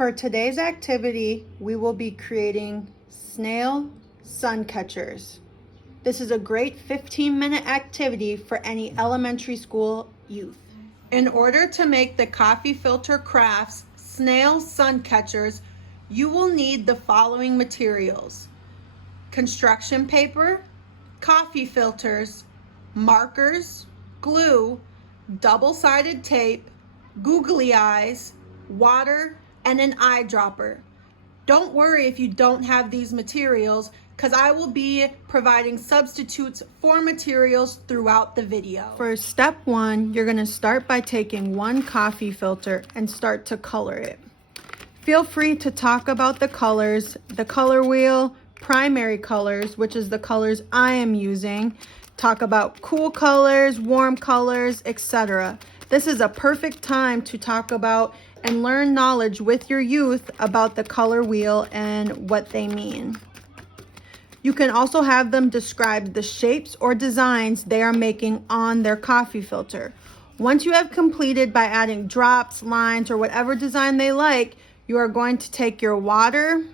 For today's activity, we will be creating snail sun catchers. This is a great 15-minute activity for any elementary school youth. In order to make the coffee filter crafts snail sun catchers, you will need the following materials: construction paper, coffee filters, markers, glue, double-sided tape, googly eyes, water, and an eyedropper. Don't worry if you don't have these materials, because I will be providing substitutes for materials throughout the video. For step 1, you're going to start by taking one coffee filter and start to color it. Feel free to talk about the colors, the color wheel, primary colors, which is the colors I am using. Talk about cool colors, warm colors, etc. This is a perfect time to talk about and learn knowledge with your youth about the color wheel and what they mean. You can also have them describe the shapes or designs they are making on their coffee filter. Once you have completed by adding drops, lines, or whatever design they like, you are going to take your water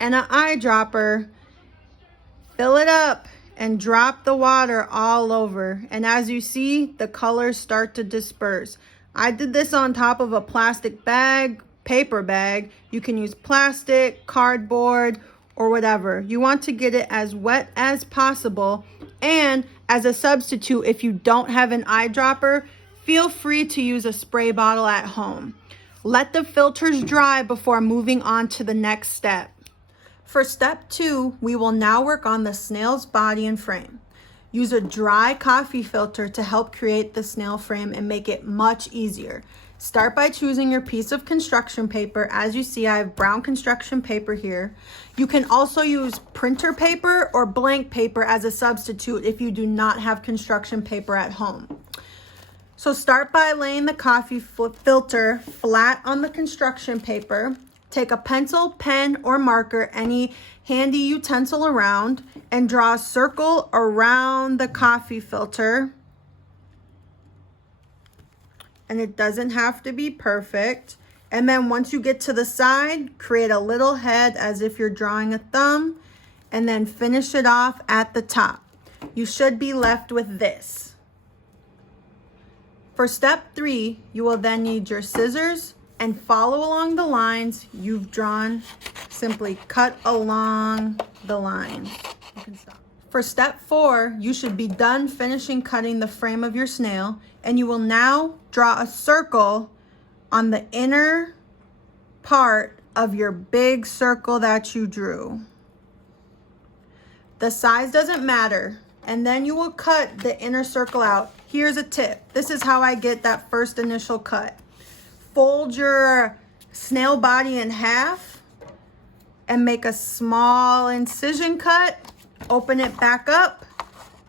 and an eyedropper, fill it up, and drop the water all over. And as you see, the colors start to disperse. I did this on top of a plastic bag, paper bag. You can use plastic, cardboard, or whatever. You want to get it as wet as possible. And as a substitute, if you don't have an eyedropper, feel free to use a spray bottle at home. Let the filters dry before moving on to the next step. For step 2, we will now work on the snail's body and frame. Use a dry coffee filter to help create the snail frame and make it much easier. Start by choosing your piece of construction paper. As you see, I have brown construction paper here. You can also use printer paper or blank paper as a substitute if you do not have construction paper at home. So start by laying the coffee filter flat on the construction paper. Take a pencil, pen, or marker, any handy utensil around, and draw a circle around the coffee filter. And it doesn't have to be perfect. And then once you get to the side, create a little head as if you're drawing a thumb, and then finish it off at the top. You should be left with this. For step 3, you will then need your scissors and follow along the lines you've drawn. Simply cut along the line. You can stop. For step 4, you should be done finishing cutting the frame of your snail, and you will now draw a circle on the inner part of your big circle that you drew. The size doesn't matter, and then you will cut the inner circle out. Here's a tip. This is how I get that first initial cut. Fold your snail body in half and make a small incision cut. Open it back up,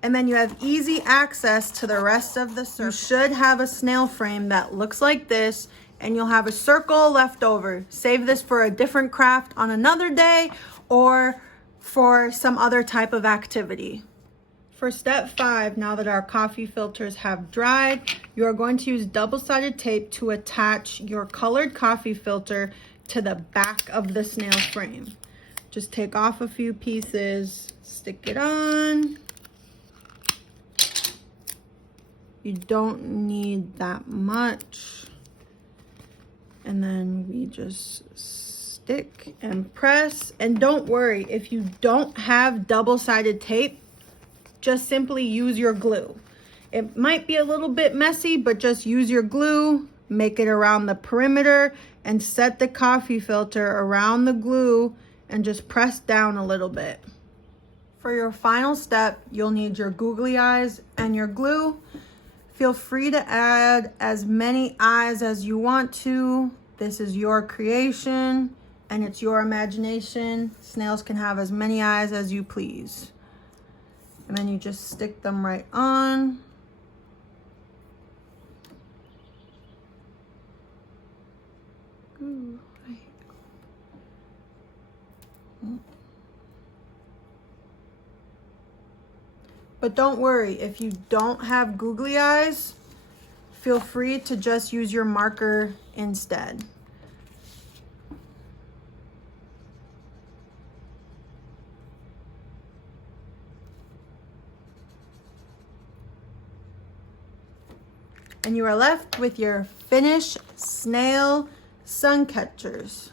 and then you have easy access to the rest of the circle. You should have a snail frame that looks like this, and you'll have a circle left over. Save this for a different craft on another day or for some other type of activity. For step 5, now that our coffee filters have dried, you are going to use double-sided tape to attach your colored coffee filter to the back of the snail frame. Just take off a few pieces, stick it on. You don't need that much. And then we just stick and press. And don't worry, if you don't have double-sided tape, just simply use your glue. It might be a little bit messy, but just use your glue, make it around the perimeter, and set the coffee filter around the glue and just press down a little bit. For your final step, you'll need your googly eyes and your glue. Feel free to add as many eyes as you want to. This is your creation and it's your imagination. Snails can have as many eyes as you please. And then you just stick them right on. Ooh, But don't worry, if you don't have googly eyes, feel free to just use your marker instead. And you are left with your finished snail sun catchers.